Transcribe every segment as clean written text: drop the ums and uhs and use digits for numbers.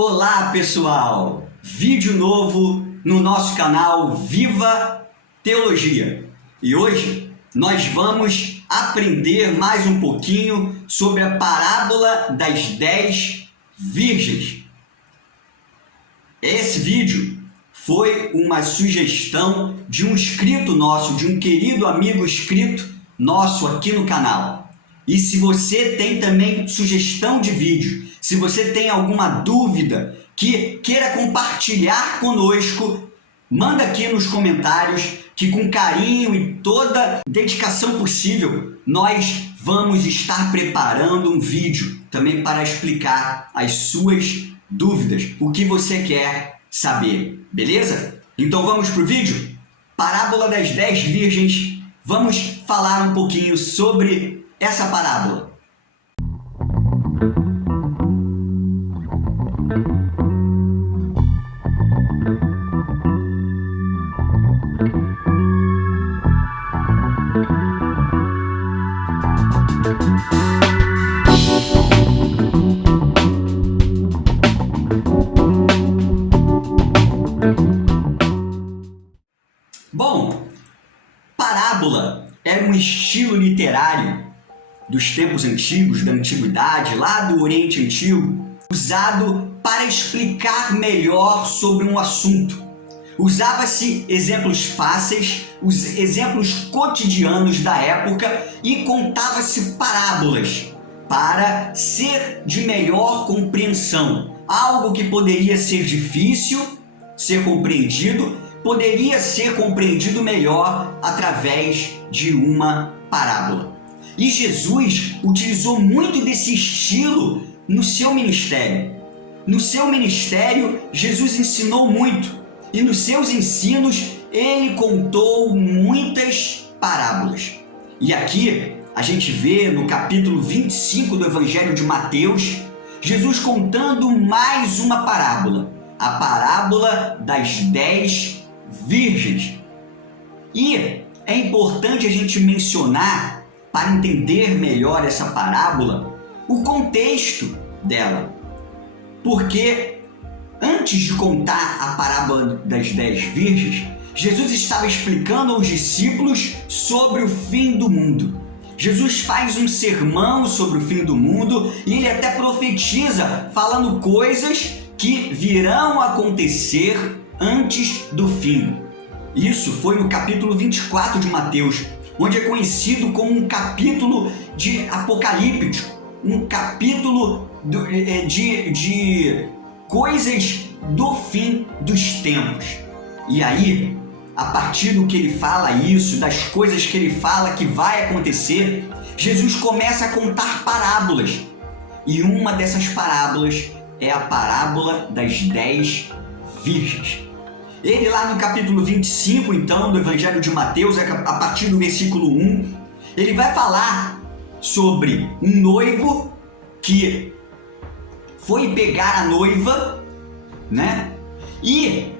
Olá pessoal, vídeo novo no nosso canal Viva Teologia e hoje nós vamos aprender mais um pouquinho sobre a parábola das 10 virgens. Esse vídeo foi uma sugestão de um inscrito nosso, de um querido amigo inscrito nosso aqui no canal. E se você tem também sugestão de vídeo, se você tem alguma dúvida que queira compartilhar conosco, manda aqui nos comentários que com carinho e toda dedicação possível nós vamos estar preparando um vídeo também para explicar as suas dúvidas, o que você quer saber, beleza? Então vamos para o vídeo? Parábola das 10 virgens, vamos falar um pouquinho sobre essa parábola. Bom, parábola era um estilo literário dos tempos antigos, da antiguidade, lá do Oriente Antigo, usado para explicar melhor sobre um assunto. Usava-se exemplos fáceis, os exemplos cotidianos da época e contava-se parábolas para ser de melhor compreensão. Algo que poderia ser difícil ser compreendido, poderia ser compreendido melhor através de uma parábola. E Jesus utilizou muito desse estilo no seu ministério. No seu ministério, Jesus ensinou muito. E nos seus ensinos, ele contou muitas parábolas. E aqui, a gente vê no capítulo 25 do Evangelho de Mateus, Jesus contando mais uma parábola. A parábola das 10 virgens. E é importante a gente mencionar, para entender melhor essa parábola, o contexto dela. Porque antes de contar a parábola das 10 virgens, Jesus estava explicando aos discípulos sobre o fim do mundo. Jesus faz um sermão sobre o fim do mundo e ele até profetiza, falando coisas que virão a acontecer antes do fim. Isso foi no capítulo 24 de Mateus, onde é conhecido como um capítulo de apocalíptico, um capítulo de coisas do fim dos tempos. E aí, a partir do que ele fala isso, das coisas que ele fala que vai acontecer, Jesus começa a contar parábolas. E uma dessas parábolas é a parábola das 10 virgens. Ele lá no capítulo 25, então, do Evangelho de Mateus, a partir do versículo 1, ele vai falar sobre um noivo que foi pegar a noiva, né? E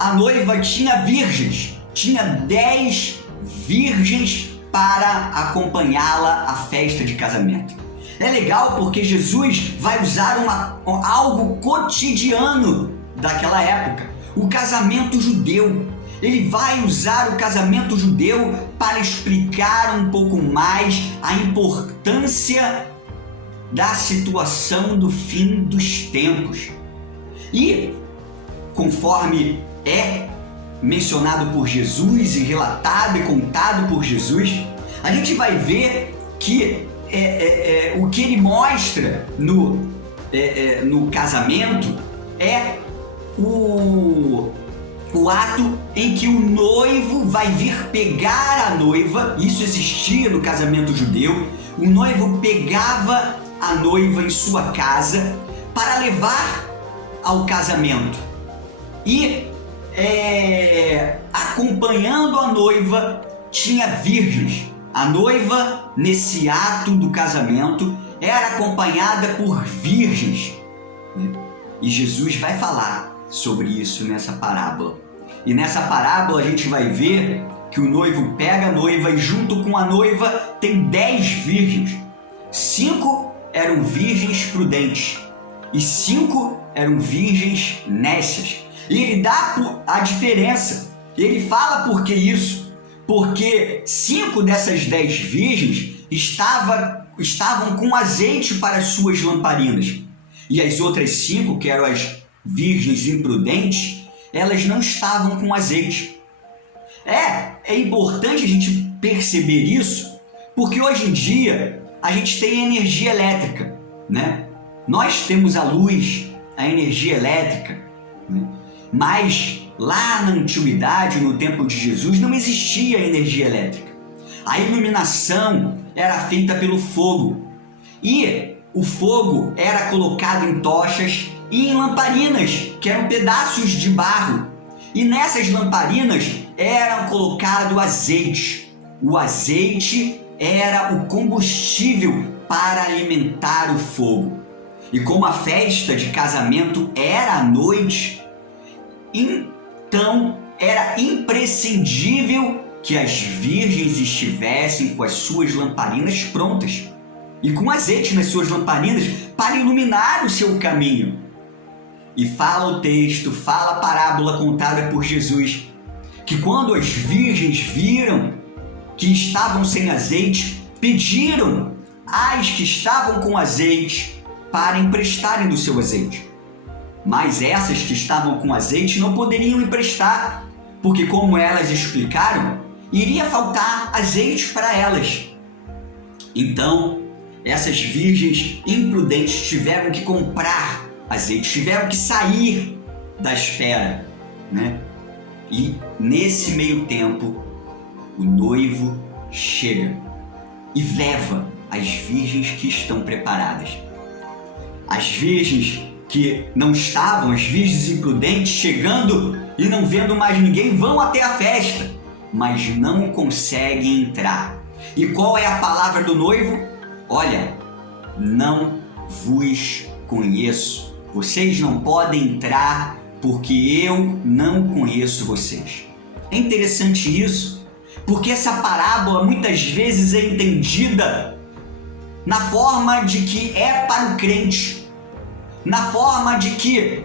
a noiva tinha virgens, tinha 10 virgens para acompanhá-la à festa de casamento. É legal porque Jesus vai usar algo cotidiano daquela época, o casamento judeu. Ele vai usar o casamento judeu para explicar um pouco mais a importância da situação do fim dos tempos. E, conforme é mencionado por Jesus e relatado e contado por Jesus, a gente vai ver que o que ele mostra no casamento é o ato em que o noivo vai vir pegar a noiva. Isso existia no casamento judeu. O noivo pegava a noiva em sua casa para levar ao casamento. E acompanhando a noiva tinha virgens. A noiva, nesse ato do casamento, era acompanhada por virgens. E Jesus vai falar sobre isso nessa parábola. E nessa parábola a gente vai ver que o noivo pega a noiva e junto com a noiva tem 10 virgens. 5 eram virgens prudentes e 5 eram virgens nécias. E ele dá a diferença. Ele fala por que isso. Porque 5 dessas 10 virgens estavam com azeite para as suas lamparinas. E as outras 5, que eram as virgens imprudentes, elas não estavam com azeite. É importante a gente perceber isso, porque hoje em dia a gente tem energia elétrica, né? Nós temos a luz, a energia elétrica, né? Mas lá na antiguidade, no tempo de Jesus, não existia energia elétrica. A iluminação era feita pelo fogo. E o fogo era colocado em tochas e em lamparinas, que eram pedaços de barro. E nessas lamparinas era colocado azeite. O azeite era o combustível para alimentar o fogo. E como a festa de casamento era à noite, então era imprescindível que as virgens estivessem com as suas lamparinas prontas e com azeite nas suas lamparinas para iluminar o seu caminho. E fala o texto, fala a parábola contada por Jesus, que quando as virgens viram que estavam sem azeite, pediram às que estavam com azeite para emprestarem do seu azeite. Mas essas que estavam com azeite não poderiam emprestar, porque, como elas explicaram, iria faltar azeite para elas. Então, essas virgens imprudentes tiveram que comprar azeite, tiveram que sair da espera, né? E nesse meio tempo, o noivo chega e leva as virgens que estão preparadas. As virgens que não estavam, as virgens imprudentes, chegando e não vendo mais ninguém, vão até a festa, mas não conseguem entrar. E qual é a palavra do noivo? Olha, não vos conheço. Vocês não podem entrar porque eu não conheço vocês. É interessante isso, porque essa parábola muitas vezes é entendida na forma de que é para o crente, na forma de que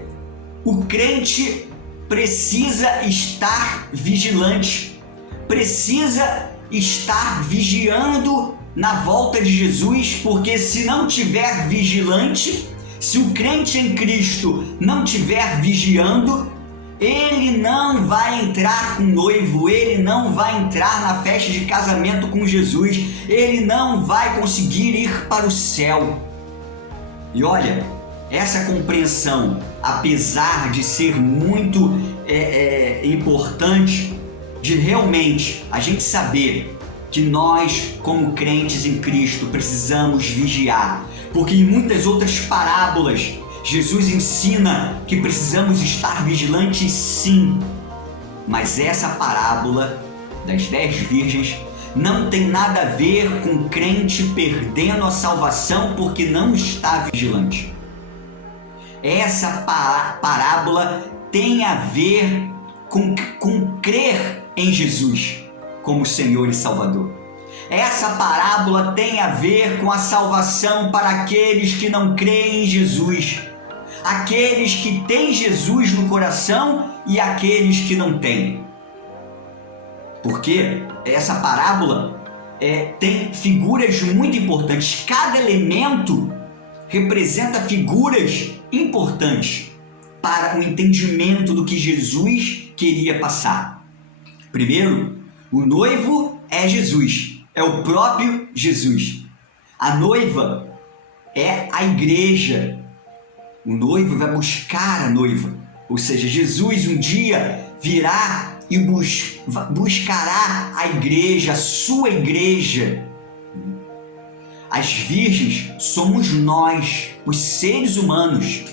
o crente precisa estar vigilante, precisa estar vigiando na volta de Jesus, porque se não tiver vigilante, se o crente em Cristo não tiver vigiando, ele não vai entrar com o noivo, ele não vai entrar na festa de casamento com Jesus, ele não vai conseguir ir para o céu. E olha, essa compreensão, apesar de ser muito importante, de realmente a gente saber que nós, como crentes em Cristo, precisamos vigiar, porque em muitas outras parábolas Jesus ensina que precisamos estar vigilantes, sim, mas essa parábola das 10 virgens não tem nada a ver com o crente perdendo a salvação porque não está vigilante. Essa parábola tem a ver com crer em Jesus como Senhor e Salvador. Essa parábola tem a ver com a salvação para aqueles que não creem em Jesus, aqueles que têm Jesus no coração e aqueles que não têm. Porque essa parábola tem figuras muito importantes. Cada elemento representa figuras importantes para o entendimento do que Jesus queria passar. Primeiro, o noivo é Jesus, é o próprio Jesus. A noiva é a igreja. O noivo vai buscar a noiva, ou seja, Jesus um dia virá e buscará a igreja, a sua igreja. As virgens somos nós, os seres humanos,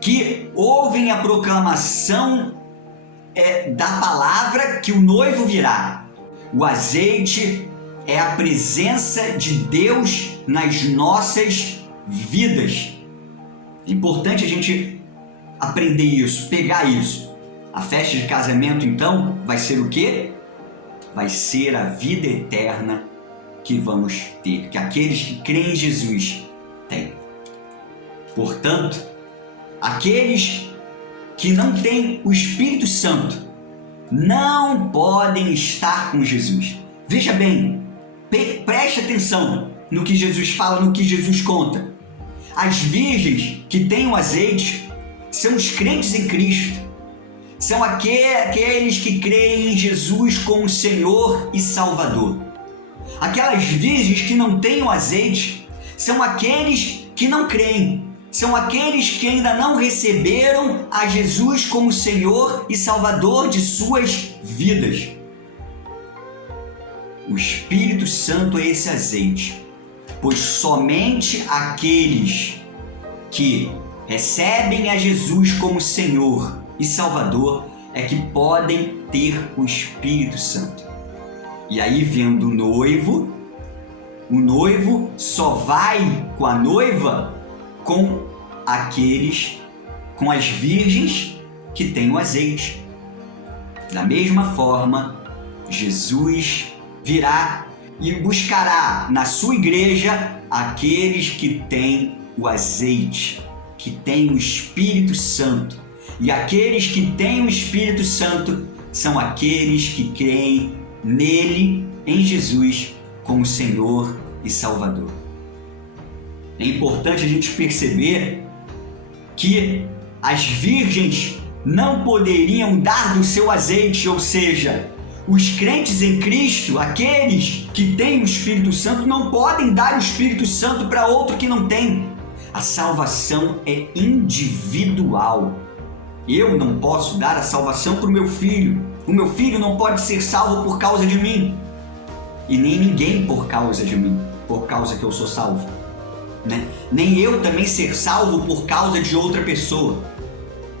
que ouvem a proclamação da palavra que o noivo virá. O azeite é a presença de Deus nas nossas vidas. É importante a gente aprender isso, pegar isso. A festa de casamento, então, vai ser o quê? Vai ser a vida eterna que vamos ter, que aqueles que creem em Jesus têm. Portanto, aqueles que não têm o Espírito Santo não podem estar com Jesus. Veja bem, preste atenção no que Jesus fala, no que Jesus conta. As virgens que têm o azeite são os crentes em Cristo. São aqueles que creem em Jesus como Senhor e Salvador. Aquelas virgens que não têm o azeite são aqueles que não creem. São aqueles que ainda não receberam a Jesus como Senhor e Salvador de suas vidas. O Espírito Santo é esse azeite, pois somente aqueles que recebem a Jesus como Senhor e Salvador é que podem ter o Espírito Santo. E aí, vendo o noivo só vai com a noiva com as virgens que têm o azeite. Da mesma forma, Jesus virá e buscará na sua igreja aqueles que têm o azeite, que têm o Espírito Santo. E aqueles que têm o Espírito Santo são aqueles que creem nele, em Jesus, como Senhor e Salvador. É importante a gente perceber que as virgens não poderiam dar do seu azeite, ou seja, os crentes em Cristo, aqueles que têm o Espírito Santo, não podem dar o Espírito Santo para outro que não tem. A salvação é individual. Eu não posso dar a salvação para o meu filho. O meu filho não pode ser salvo por causa de mim. E nem ninguém por causa de mim, por causa que eu sou salvo. Nem eu também ser salvo por causa de outra pessoa.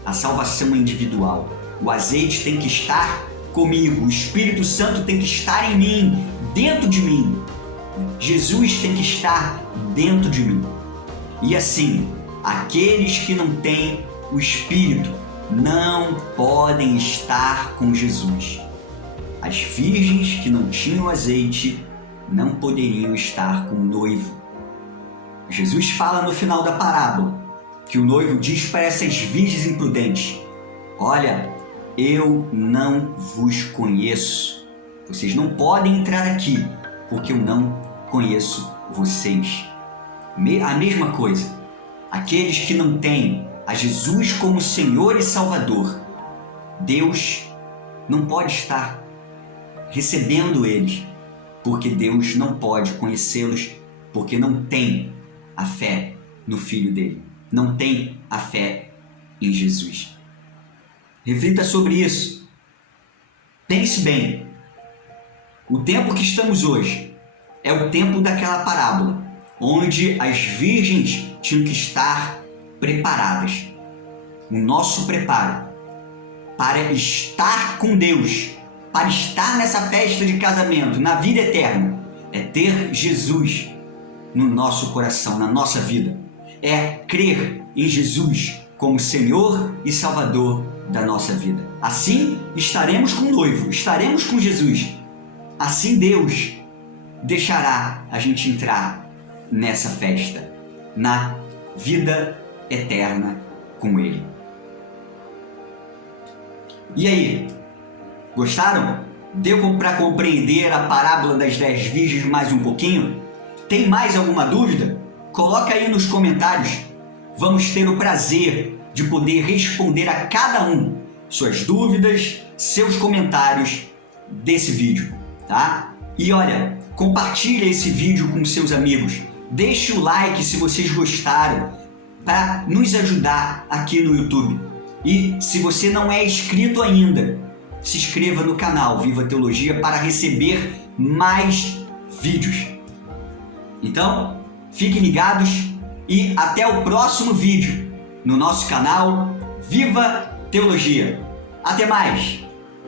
A salvação é individual. O azeite tem que estar comigo. O Espírito Santo tem que estar em mim, dentro de mim. Jesus tem que estar dentro de mim. E assim, aqueles que não têm o Espírito não podem estar com Jesus. As virgens que não tinham azeite não poderiam estar com o noivo. Jesus fala no final da parábola que o noivo diz para essas virgens imprudentes: olha, eu não vos conheço. Vocês não podem entrar aqui porque eu não conheço vocês. A mesma coisa, aqueles que não têm a Jesus como Senhor e Salvador, Deus não pode estar recebendo eles, porque Deus não pode conhecê-los, porque não tem a fé no Filho dele, não tem a fé em Jesus. Reflita sobre isso. Pense bem. O tempo que estamos hoje é o tempo daquela parábola, onde as virgens tinham que estar preparadas. O nosso preparo para estar com Deus, para estar nessa festa de casamento, na vida eterna, é ter Jesus no nosso coração, na nossa vida. É crer em Jesus como Senhor e Salvador da nossa vida. Assim estaremos com o noivo, estaremos com Jesus. Assim Deus deixará a gente entrar nessa festa, na vida eterna com Ele. E aí, gostaram? Deu para compreender a parábola das 10 virgens mais um pouquinho? Tem mais alguma dúvida? Coloca aí nos comentários. Vamos ter o prazer de poder responder a cada um suas dúvidas, seus comentários desse vídeo, tá? E olha, compartilha esse vídeo com seus amigos. Deixe o like se vocês gostaram, para nos ajudar aqui no YouTube. E se você não é inscrito ainda, se inscreva no canal Viva Teologia para receber mais vídeos. Então, fiquem ligados e até o próximo vídeo no nosso canal Viva Teologia. Até mais!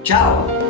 Tchau!